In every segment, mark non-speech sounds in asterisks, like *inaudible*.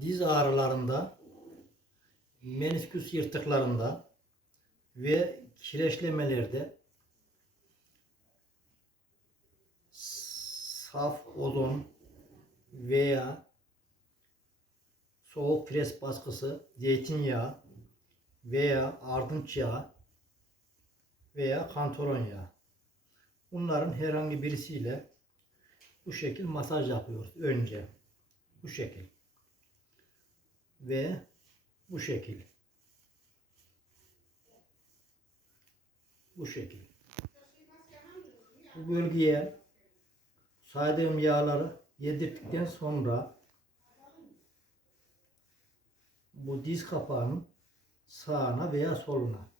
diz ağrılarında, menisküs yırtıklarında ve kireçlemelerde saf ozon veya soğuk pres baskısı, zeytinyağı veya ardınç yağı veya kantaron yağı. Bunların herhangi birisiyle bu şekil masaj yapıyoruz önce. Bu şekil. Ve bu şekil. Bu şekil. Bu bölgeye saydığım yağları yedirdikten sonra bu diz kapağının sağına veya soluna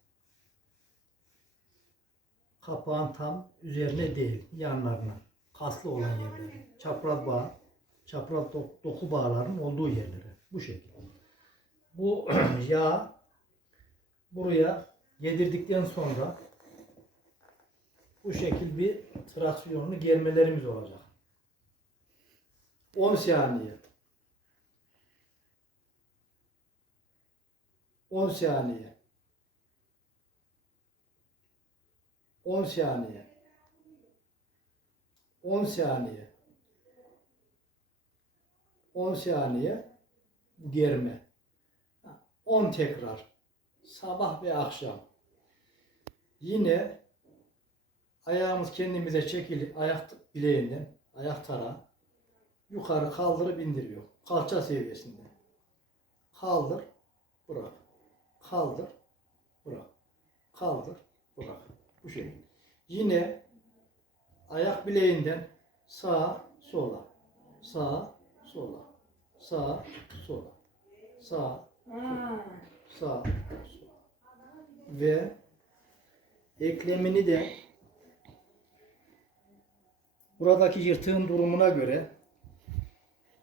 kapağın tam üzerine değil yanlarına kaslı olan yerlere çapraz bağ çapraz dok- doku bağların olduğu yerlere bu şekilde. Bu *clears throat* yağ buraya yedirdikten sonra bu şekil bir traksiyonlu germelerimiz olacak. 10 saniye. 10 saniye. 10 saniye. 10 saniye. 10 saniye germe. 10 tekrar. Sabah ve akşam. Yine ayağımız kendimize çekilip ayak bileğinden, ayak tarağı yukarı kaldırıp indiriyor. Kalça seviyesinde. Kaldır, bırak. Kaldır, bırak. Kaldır, bırak. Bu şekilde. Yine ayak bileğinden sağa, sola. Sağa, sola. Sağa, sola. Sağa, Ha. sağ, sol. Ve eklemini de buradaki yırtığın durumuna göre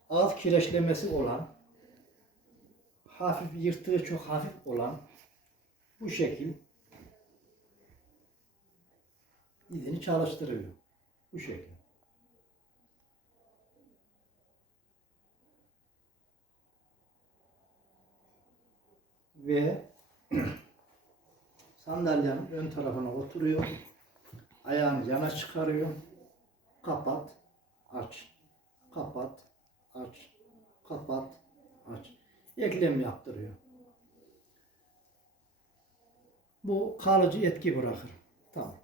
az kireçlemesi olan hafif yırtığı çok hafif olan bu şekil dizini çalıştırıyor. Bu şekil. Ve *clears throat* sandalyenin ön tarafına oturuyor. Ayağını yana çıkarıyor. Kapat, aç. Kapat, aç. Kapat, aç. Eklem yaptırıyor. Bu kalıcı etki bırakır. Tamam.